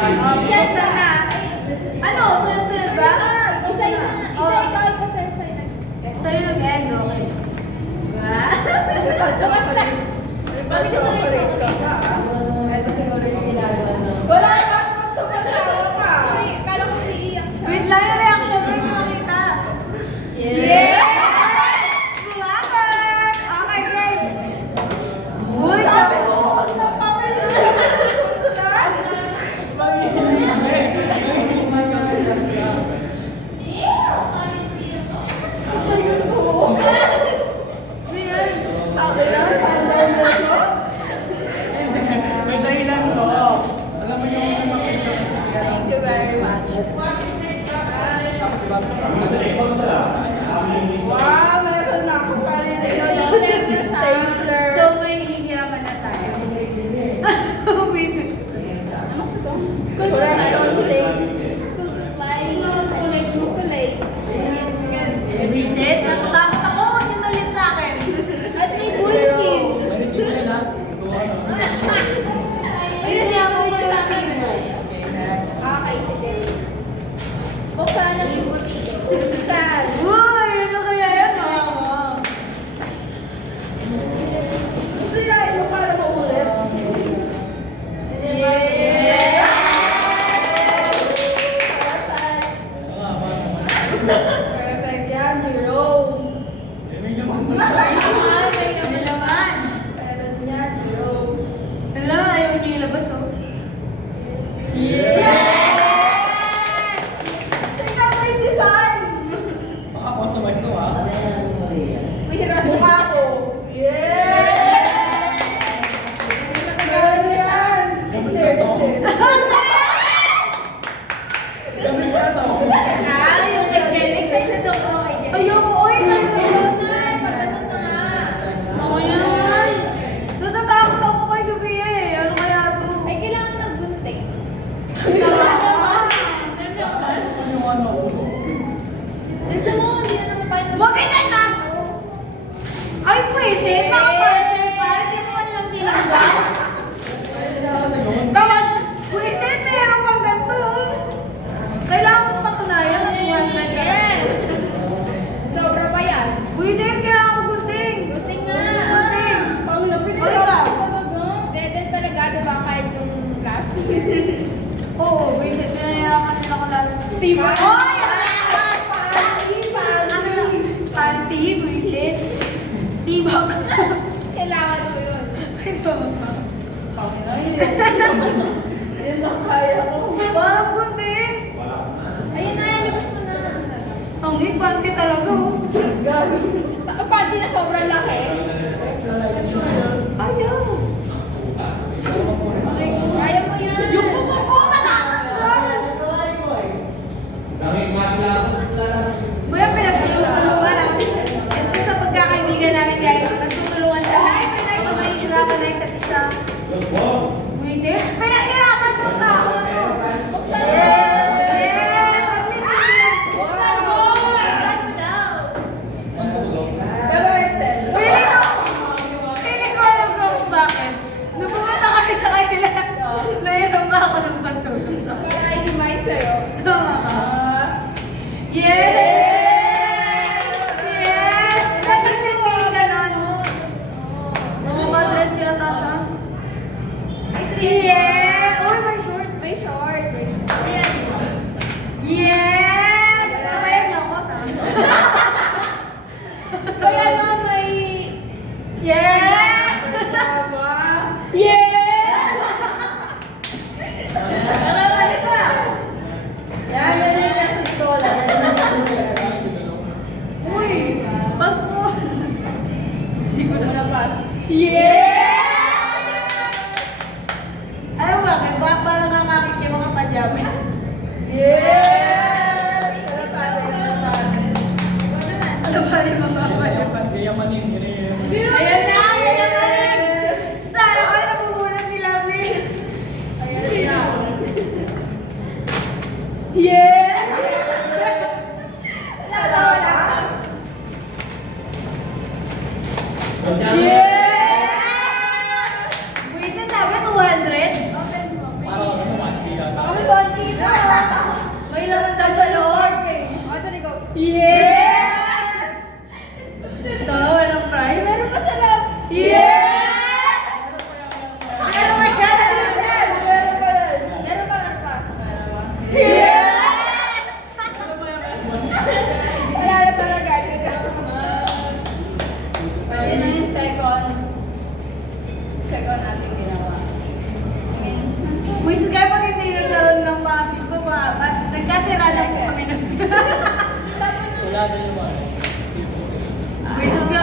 Chesa na. Ano? Sunod-sunod ba? Isa-isa na. Ikaw, sa'yo. Sa'yo nag-end, okay. Ba? Basta. Bakit siya tuloy-tuloy ka? Ito siguro yung ginagawa na. Wala ka! Tumatawa ka! Uy, akala ko iiyak siya. Wait lang yung reaction ko yung makita. Yeah! Flubber! Okay, game! Uy, Sabi ko, pag napapin na susunod! Ayun to! Sabi lang, May dahilan ko. Alam mo yung thank you very much. wow, meron na ako sarili ko ng stapler. So, may hihirapan na tayo. Basic. School Correction supply. tape. School supply. At may chocolate. Reset? Natatakot ako. Yung nalit sa akin. At may bullpin. may resibo yan ha. May resibo din sa akin. Okay, next. Okay, sige. Buksan ang ibutito. Sad. Uy, ano kaya yan? Mama. Sirain mo para maulit. Yeah! Perfect yan, Jerome. May naman. Ano naman? Meron yan, Jerome. Hala, ayaw niyo ilabas, oh. Tingnan mo yung design! Baka customize to ha. Mahirap. Mukha ko. Yeah! Meron yan! Esther. Kasi ka to. Ah, yung kay Jen. Excited ako kay Jen. Ayaw, oy! Ayun na, pagdating na nga. Ako yan. Natatakot ako kay Sophia eh. Ano kaya to? Ay, kailangan ng gunting. Gusto nyo ano ulo. Isa mo, hindi na naman tayo Bakit na? Ay, pwede. Naka-parcel pa. Hindi mo man lang binanggan. Kailangan na yun. Tawag, pwede. Meron pang ganito. Kailangan mo patunayan na 200 ka. Yes! Sobra pa yan. Pwede, kailangan ko gunting. Gunting nga. Gunting. Panglapit Oy, ikaw. Ganyan talaga, diba? Kahit nung last year. Oo, pwede. Pinahirapan nila ko lalo. Diba? Oy! Panty, pwede. Tibak. Kailangan mo yun. Yun ang kaya ko. Parang gunting. Ayun na, labas mo na. Ang panty talaga, oh. Pati na sobrang laki. Ayaw. Kaya mo yan. Yung kuko ko, matakot. Kuya, pinagtutulungan namin. Ito sa pagkakaibigan namin, guys. Nagtutulungan kami. Kapag may hirapan na isa't isa. Buisit? Pinahirapan mo na ako na to. Buksan mo. Yes! At least hindi yan. Buksan mo. Buksan mo daw. Pero Excel. Feeling ko alam ko kung bakit. Nung pumunta kami sa kanila, nairam pa ako ng pantulong. Para i-remind sa'yo. Yes! Yes! Nag-isipin ka nun. Dress yata siya. Yes! Uy, may short. May short. Yes! Sabayan niyo ako, ta. Kaya na may... Yes! Yeah! Nakabalik ka. Yan yung kasi Tola. Uy! Pas mo. Hindi ko na nabas. Yeah! Alam mo bakit? Baka parang nakakakit yung mga pajama. Yes! Ano pa rin? Ano ba yung mga pajama? Yamanin. Ayan na! Ayan na pa rin! Sana ko yung nagugunan ni Lovely. Ayan na. Yeah! Yeah! Buwisit sabi 200? Para ako naman. Baka Buwisit kayo pag hindi nagkaroon ng pangatlo ko pa. At nagkasira na po kami ng... Stop mo na. Wala na yung ano. Buwisit ka